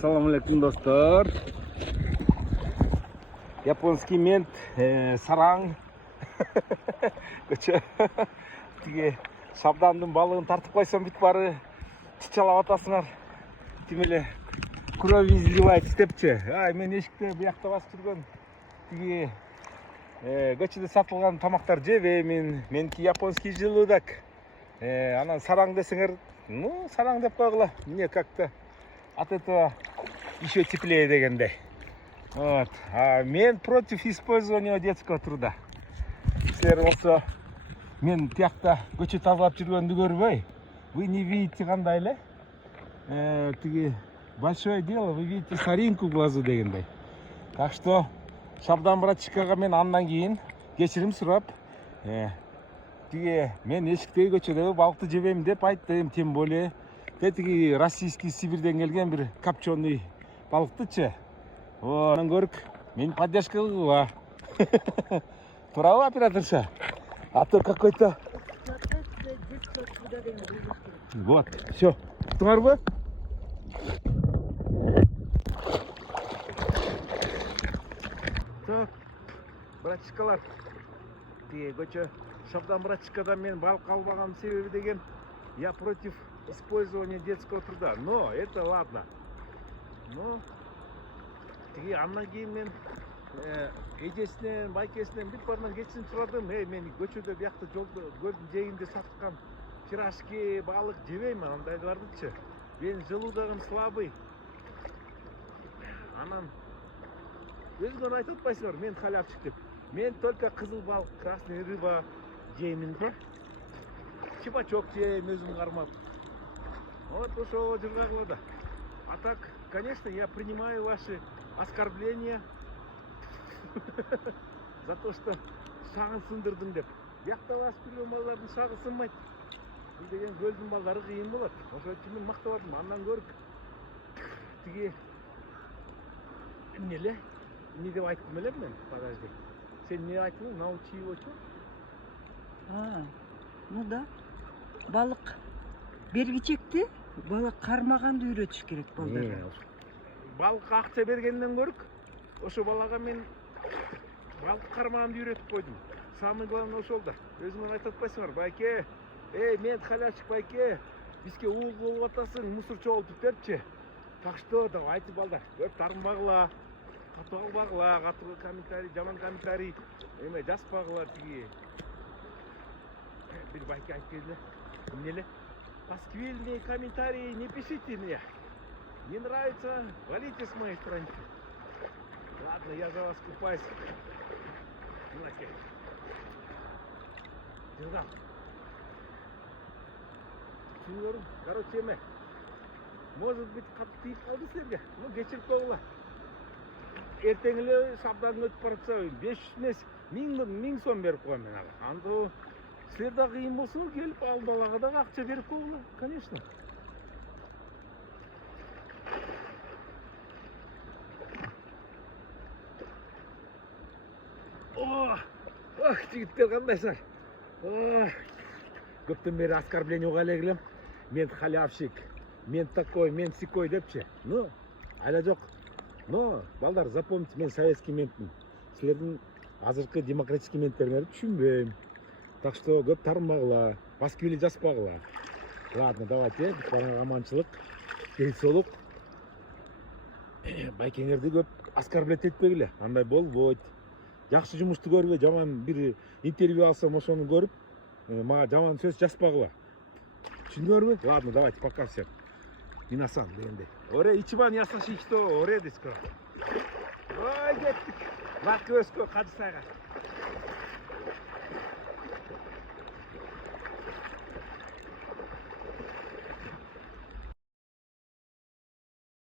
Assalamu alaikum dostlar. Японский мент, сараң. Тиге шабдандын балығын тартып қойсам бит бары чычалап атасыңар. Тимеле крови изливать істепчи. Мен эшикте буякта басып жүргөн тиги көчөдө сатылган тамактар жебеймин. Меники японский желудок. Анан сараң десеңер, ну, сараң деп койгула. Мне как-то от этого еще теплее дегендей. Вот. А мен против использования детского труда. Силер болсо мен тиякта көчө тазалап жүргөндү көрбөй. Вы не видите кандай эле? Тиги большое дело, вы видите соринку в глазу дегендей. Так что Шабдан братчикага мен андан кийин кечирим сурап, тиги мен эшиктеги көчөдөгү балыкты жебейм деп айттым. Тем более тиги российский Сибирден келген бир копченый балыктычы. Анан көрүк, мен поддержка кылгыла. Туурабы, операторша? А то какой-то... Вот, все. Туурабы? Так, братчикалар. Тиги көчө Шабдан братчикадан мен балык албаган себеби деген, я против использования детского труда. Но это ладно. Но тиги андан кийин мен эжесинен, байкесинен бир барынан кечирим сурадым. Мен көчөдө биякта жолдо көлдүн жээгинде саткан пирожки, балык жебейм андайлардычы. Мен желудогум слабый. Анан өзүңөр айтып атпайсыңар, мен халявчик деп. Мен только кызыл балык, красный рыба жеймин го. Чебачок жейм өзүм кармап. Вот ошо жыргагыла да. А так, конечно, я принимаю ваши оскорбления за то, что шагын сындырдың деп. Биякта басып жүргөн балдардын шагы сынбайт. Бул деген көлдүн балдары кыйын болот. Ошо үчүн мен мактабадым. Андан көрүп тиги эмне эле? Не деп айттым эле мен? Подожди. Сен не айттың? Научи его что? Ну да. Балык бергичекти балык кармаганды үйрөтүш керек балдарга. Балыкка акча бергенден көрүк, ошо балага мен балык кармаганды үйрөтүп койдум. Самый главный ошол да. Өзүңөр айтып атпайсыңар, байке. Мен халявчик байке. Бизге уул болуп атасың, мусор чогултуп берчи. Так что давайте балдар, көп тарынбагыла. Катуу албагыла, катуу комментарий, жаман комментарий эме жазбагыла тиги. Бир байке айтып келди. Эмне эле? Пасквильные комментарии не пишите мне. Не нравится, валите с моей странички. Ладно, я за вас купаюсь. Милости. Держал. Короче, эме. Может быть, катып тийип калды силерге. Ну, кечирип койгула. Эртең эле Шабдан өтүп баратса 500 эмес 1000 сом берип коем мен ага. Анда силер да кыйын болсо келип ал балага да акча берип койгула, конечно. Жигиттер кандайсыңар? Көптөн бери оскорбление уга эле келем. Мен халявщик, мен такой, мен сикой депчи. Ну, айла жок. Но, балдар, запомните, мен советский ментмин. Силердин азыркы демократический менттериңерди түшүнбөйм. Так что көп тарынбагыла, пасквили жазбагыла. Ладно, давайте, баарыңарга аманчылык, келсолук. Байкеңерди көп оскорблять этпегиле, андай болбойт. Жакшы жумушту көрбөй, жаман бир интервью алсам ошону көрүп, мага жаман сөз жазбагыла. Түшүндүңөрбү? Ладно, давайте, пока всем. Минасан дегендей. Оре ичиман ясаши ичто оре деско. Ой, кеттик. Бак өскө кадысайга.